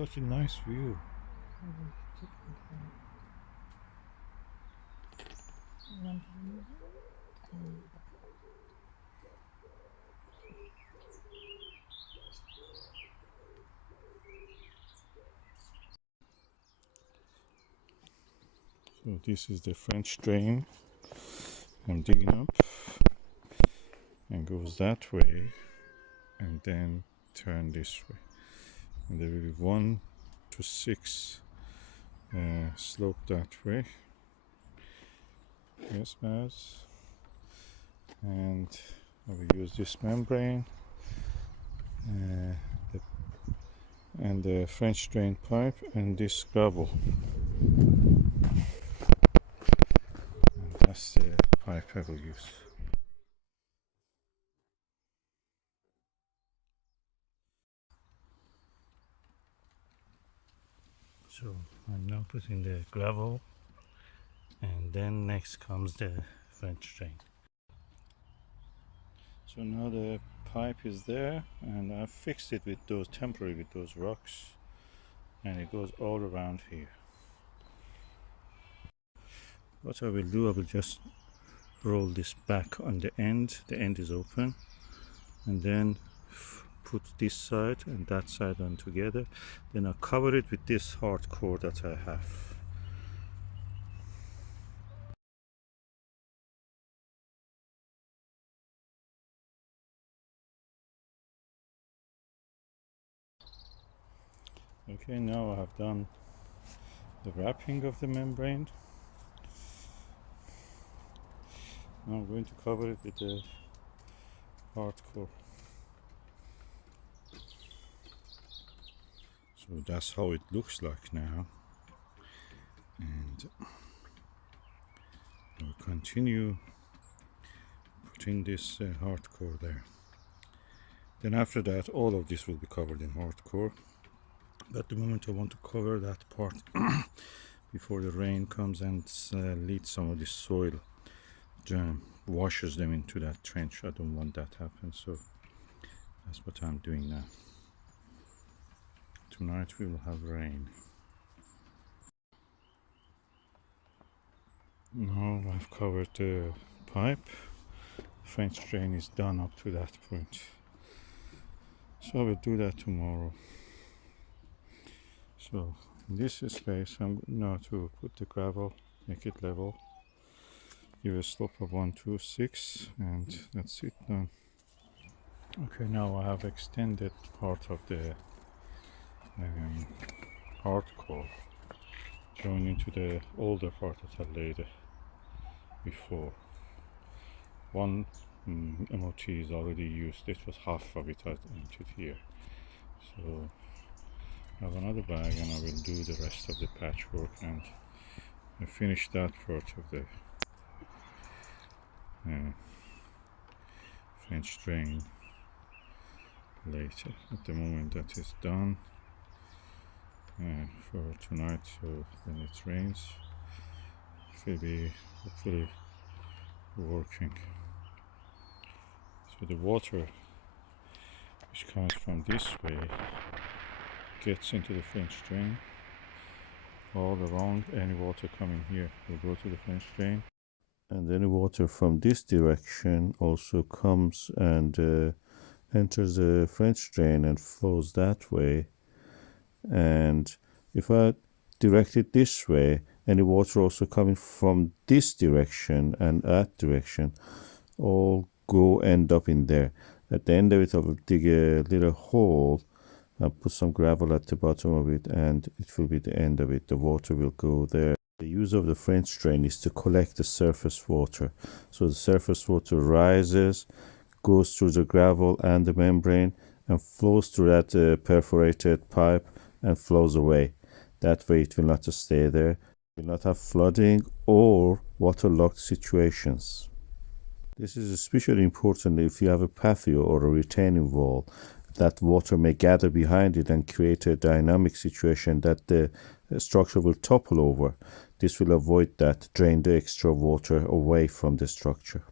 Such a nice view. So this is the French drain. I'm digging up and goes that way and then turn this way. And there will be 1 to 6 slope that way. Yes, Maz. And I will use this membrane and the French drain pipe and this gravel. And that's the pipe I will use. So I'm now putting the gravel, and then next comes the French drain. So now the pipe is there, and I fixed it with those temporary with those rocks, and it goes all around here. What I will do, I will just roll this back on the end. The end is open, and then put this side and that side on together. Then I cover it with this hard core that I have. Okay, now I have done the wrapping of the membrane. Now I'm going to cover it with the hard core. So that's how it looks like now, and I'll continue putting this hardcore there. Then after that, all of this will be covered in hardcore. But at the moment I want to cover that part before the rain comes and leads some of the soil, washes them into that trench. I don't want that to happen, so that's what I'm doing now. Tonight we will have rain. Now I've covered the pipe. French drain is done up to that point, so I will do that tomorrow. So in this space I'm now to put the gravel, make it level, give a slope of 1 to 6, and that's it done. Okay, now I have extended part of the hardcore joining to the older part that I laid before. One MOT is already used. This was half of it I entered here. So I have another bag and I will do the rest of the patchwork and finish that part of the French drain later. At the moment that is done for tonight, so when it rains it will be hopefully working. So the water which comes from this way gets into the French drain. All around, any water coming here will go to the French drain, and any water from this direction also comes and enters the French drain and flows that way. And if I direct it this way, any water also coming from this direction and that direction all end up in there. At the end of it, I will dig a little hole and put some gravel at the bottom of it, and it will be the end of it. The water will go there. The use of the French drain is to collect the surface water. So the surface water rises, goes through the gravel and the membrane, and flows through that perforated pipe and flows away. That way it will not stay there. It will not have flooding or waterlogged situations. This is especially important if you have a patio or a retaining wall. That water may gather behind it and create a dynamic situation that the structure will topple over. This will avoid that, drain the extra water away from the structure.